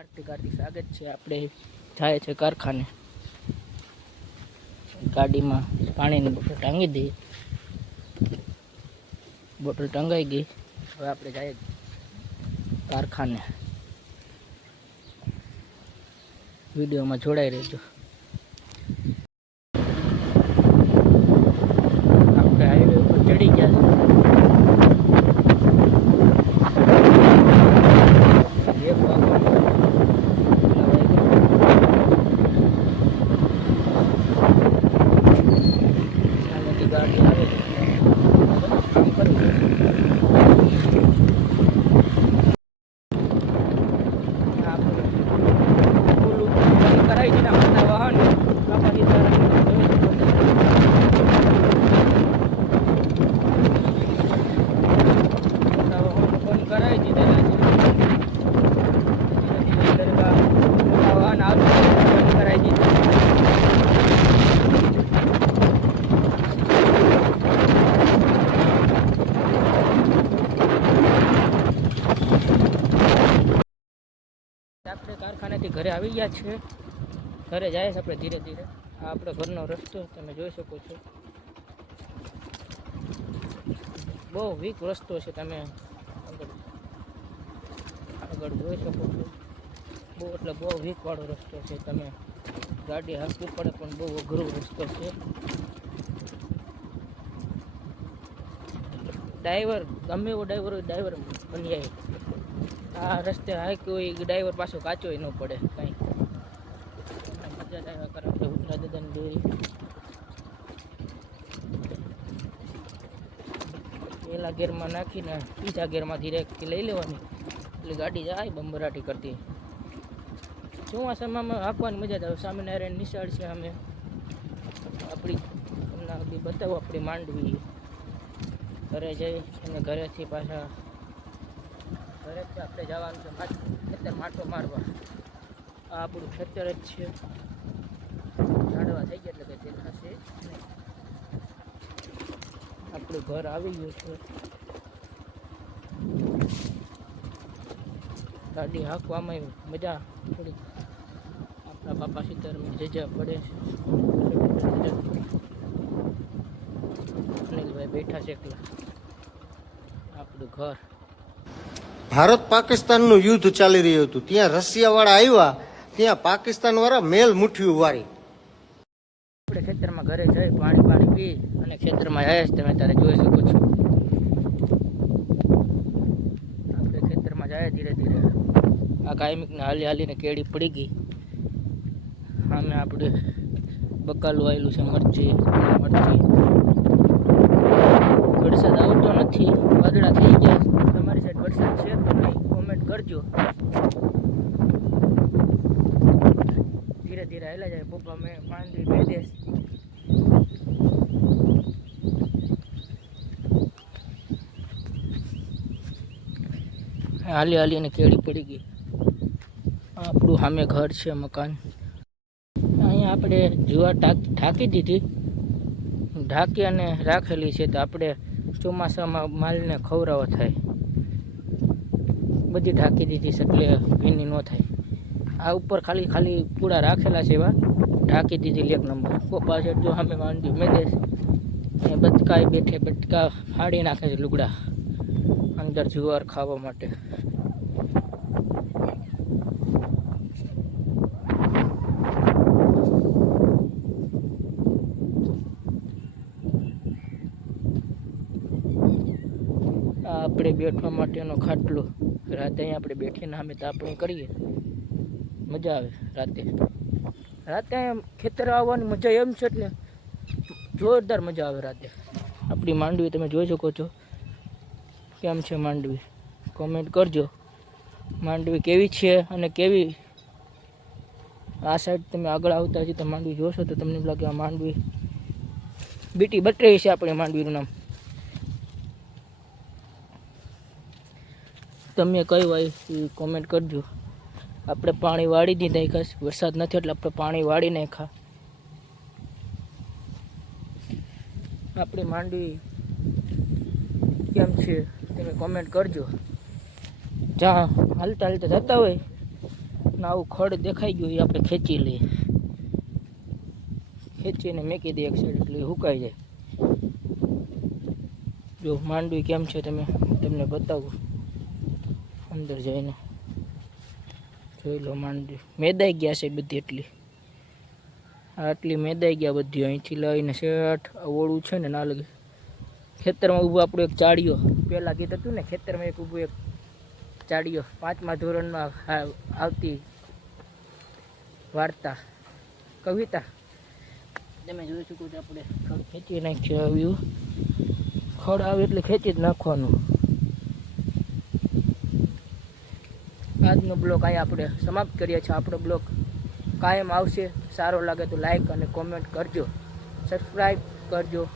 હાર્દિક હાર્દિક સ્વાગત છે. આપણે જાય છે કારખાને. ગાડીમાં પાણીની બોટલ ટાંગી દઈએ બોટલ ટંગાઈ ગઈ. હવે આપણે જઈએ કારખાને. વિડીયોમાં જોડાઈ રહેજો આપણે હાઈવે ઉપર ચડી ગયા છે એક વાગ્યાનો કેટલા વાગ્યા? ત્યાંથી ગાડી આવે કામ કરવું આપણે ઓલું બંધ કરાવી દીધા મોટા વાહન બાપા સીતારામ જોઈ શકો છો. મોટા વાહન બંધ કરાવી દીધેલા છે ધીરે ધીરે દરગાહ મોટા વાહન આવતા બંધ કરાવી દીધા આપણે કારખાનેથી ઘરે આવી ગયા છે. ઘરે જાય છે આપણે ધીરે ધીરે. આ આપણો ઘરનો રસ્તો તમે જોઈ શકો છો. બહુ વીક રસ્તો છે તમે આગળ આગળ જોઈ શકો છો. બહુ એટલે બહુ વીકવાળો રસ્તો છે તમે. ગાડી હાંકવી પડે પણ બહુ અઘરો રસ્તો છે. ડ્રાઈવર, ગમે એવો ડ્રાઈવર હોય, ડ્રાઈવર બની જાય આ રસ્તે હાઈક હોય ડ્રાઈવર પાછો કાચો ન પડે કાંઈ. મજા ડ્રાઈવર કરે આપણે ઉતરા દાદાની ડોરી પહેલા ગેરમાં નાખીને બીજા ગેરમાં ધીરે લઈ લેવાની. એટલે ગાડી જાય બમ્બરાટી કરતી. ચોમાસામાં હાંકવાની મજા જ આવે. સ્વામિનારાયણ નિશાળ છે અમે આપણી તમને બતાવો આપણી માંડવી. ઘરે જઈ અને ઘરેથી પાછા ઘરેથી આપણે જવાનું છે માટ- ખેતર માટો મારવા. આ આપણું ખેતર જ છે. ઝાડવા થઈ ગયા એટલે કંઈ દેખાશે નહીં. આપણું ઘર આવી ગયું છે. ગાડી હાંકવામાં મજા થોડી. આપણા બાપા સીતારામ જજા પડે છે. અનિલભાઈ બેઠા છે એકલા. આપણું ઘર. ભારત પાકિસ્તાનનું યુદ્ધ ચાલી રહ્યું હતું. ત્યાં રશિયા વાળા આવ્યા, ત્યાં પાકિસ્તાન વાળા મેલ મુઠ્યું વારી. આપણે ખેતરમાં ઘરે જઈ પાણી પાણી પી અને ખેતરમાં જાય તમે તારે જોઈ શકો છો. આપણે ખેતરમાં જાય ધીરે ધીરે. આ કાયમિકને હાલી હાલીને કેળી પડી ગઈ. સામે આપણે બકાલું આવેલું છે મરચી મરચી. વરસાદ આવતો નથી, વાદળા થઈ ગયા. વરસાદ છે તો નહીં કોમેન્ટ કરજો. ધીરે ધીરે હેલા જાય પપ્પા મેં માંડવી બે દેશ હાલી હાલી અને કેળી પડી ગઈ. આપણું સામે ઘર છે, મકાન. અહીંયા આપણે જુવાર ઢાંકી દીધી. ઢાંકી અને રાખેલી છે તો આપણે ચોમાસામાં માલને ખવરાવો થાય. બધી ઢાંકી દીધી છે એટલે ભીની ન થાય. આ ઉપર ખાલી ખાલી કૂડા રાખેલા છે એવા. ઢાંકી દીધી એક નંબર. કોપા છે જો અમે માંડી મેદેશ એ બચકા બેઠે બચકા ફાડી નાખે છે લુગડા. અંદર જુવાર ખાવા માટે. આપણે બેઠવા માટેનો ખાટલો. રાતે અહીં આપણે બેઠીને સામે તાપણી કરીએ. મજા આવે રાતે. રાતે ખેતર આવવાની મજા એમ છે એટલે જોરદાર મજા આવે રાતે. આપણી માંડવી તમે જોઈ શકો છો. કેમ છે માંડવી? કોમેન્ટ કરજો. માંડવી કેવી છે અને કેવી? આ સાઈડ તમે આગળ આવતા હજી તો માંડવી જોશો તો તમને લાગે આ માંડવી બીટી બટરી છે આપણી માંડવીનું નામ. તમે કઈ હોય એ કોમેન્ટ કરજો. આપણે પાણી વાળી નહીં નાખ્યા વરસાદ નથી એટલે આપણે પાણી વાળી નાખ્યા. આપણી માંડવી કેમ છે? તમે કોમેન્ટ કરજો. જ્યાં હાલતા હાલતા જતા હોય, ને આવું ખડ દેખાઈ ગયું એ આપણે ખેંચી લઈએ. ખેંચીને મેકી દઈએ એક સાઈડ એટલે સુકાઈ જાય. જો માંડવી કેમ છે તમે? તમને બતાવું. અંદર જઈને જોઈ લો માંડવી. મેદાઈ ગયા છે બધી એટલી. આટલી મેદાઈ ગયા બધી અહીંથી લઈને શેઠ ઓળું છે ને ના લાગે. ખેતરમાં ઊભું આપણું એક ચાડીઓ પહેલાં ગીત હતું ને, ખેતરમાં એક ઊભું એક ચાડીઓ પાંચમા ધોરણમાં આવતી વાર્તા, કવિતા. તમે જોઈ શકો છો આપણે. ખેંચી નાખ્યું આવ્યું. ખડ આવે એટલે ખેંચી જ નાખવાનું. આજનો બ્લોક અહીંયા આપણે સમાપ્ત કરીએ છીએ. આપણો બ્લોક કાયમ આવશે. સારો લાગે તો લાઈક અને કોમેન્ટ કરજો. સબસ્ક્રાઈબ કરજો.